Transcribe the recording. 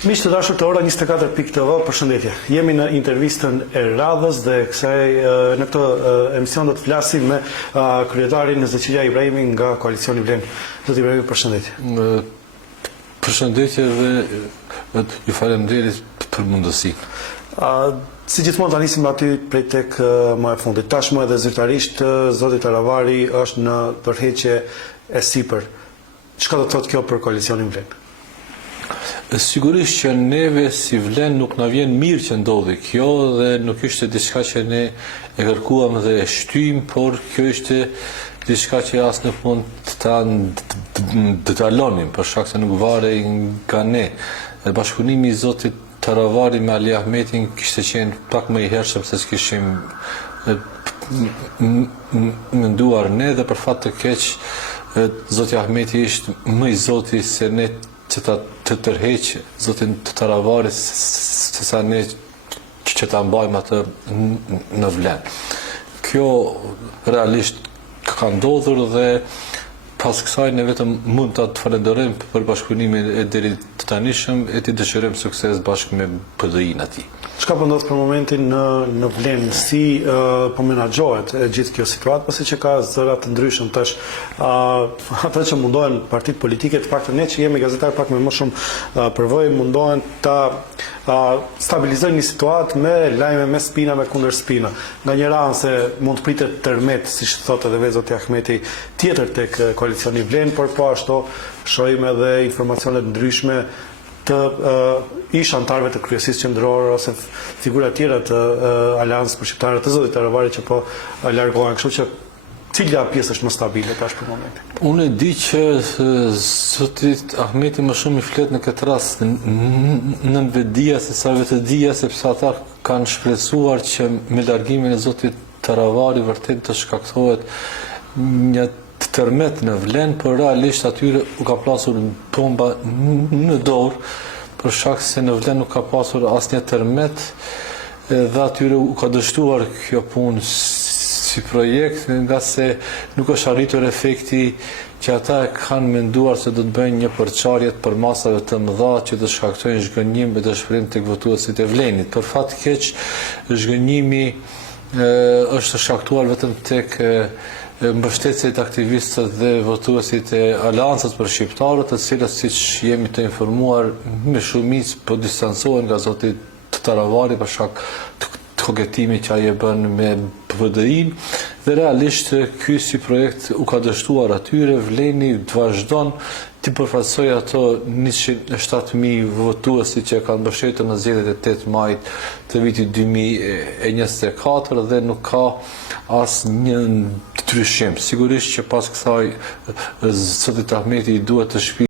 Miq të dashur të ora 24.tv, përshëndetje. Jemi në intervistën e radhës dhe në këtë emision do të flasim me kryetarin Zotëria Ibrahimi nga koalicioni Vlen. Zoti Ibrahimi, përshëndetje. Përshëndetje dhe ju faleminderit për mundësinë. Si gjithmonë ta nisim aty prej tek më e fundit. Tashmë edhe zyrtarisht zoti Taravari është në tërheqje e sipër. Çka do të thotë kjo për koalicionin Vlen? Sigurisht që neve si Vlen nuk na vjen mirë që ndodhi kjo dhe nuk ishte diçka që ne e kërkuam dhe e shtyjm, por kjo ishte diçka që as nuk mund ta ndalonim, për shkak se nuk varej nga ne. Dhe bashkëpunimi i zotit Taravari me Ali Ahmetin kishte qenë pak më i hershëm se s'kishim menduar ne, dhe për fat të keq zoti Ahmeti ishte më i zoti se ne që të tërheq zotin Taravari se sa ne që ta mbajmë atë në Vlen. Kjo realisht ka ndodhur dhe pas kësaj ne vetëm mund ta falenderojmë për bashkëpunimin e deri të tanishëm e të dëshirojmë sukses bashkë me PD-in atij. Çka po ndodh për momentin në Vlen, si po menaxhohet gjithë kjo situatë, pasi që ka zëra të ndryshëm tash, ata që mundohen partitë politike, të paktën ne që jemi gazetarë pak më shumë përvojë, mundohen ta stabilizojnë një situatë me lajme me spina me kundër spina. Nga një ranë se mund të pritet tërmet, siç thotë edhe zoti Ahmeti, tjetër tek koalicioni Vlen, por po ashtu shohim edhe informacione të ndryshme të ish antarëve të kryesisë qendrore ose figura tjera të Aleancës për Shqiptarët të zotit Taravari që po largohen, kështu që cila pjesë është më stabile tash për momentin? Unë e di që zoti Ahmeti më shumë i flet në këtë rast në vetdia se sa vetëdia, sepse ata kanë shpresuar që me largimin e zotit Taravari vërtet të shkaktohet një tërmet në Vlen, por realisht atyre u ka pasur bomba në dorë, për shkak se në Vlen nuk ka pasur asnjë tërmet dhe atyre u ka dështuar kjo punë si projekt, nga se nuk është arritur efekti që ata e kanë menduar se do të bëjnë një përçarje për masave të mëdha që të shkaktojnë zhgënjim dhe dëshpërim tek votuesit e Vlenit. Për fat keq, zhgënjimi është shkaktuar vetëm tek mbështetësit aktivistët dhe votuesit e Aleancës për Shqiptarët, të cilët siç jemi të informuar me shumicë po distancohen nga zoti Taravari për shkak të koketimit që ai e bën me PD-in, dhe realisht ky si projekt u ka dështuar atyre. Vleni vazhdon të përfaqësojë ato 107.000 votuesi që kanë mbështetur në zgjedhjet e 8 majit të vitit 2024 dhe nuk ka asnjë ndryshim. Sigurisht që pas kësaj zotit Ahmeti duhet të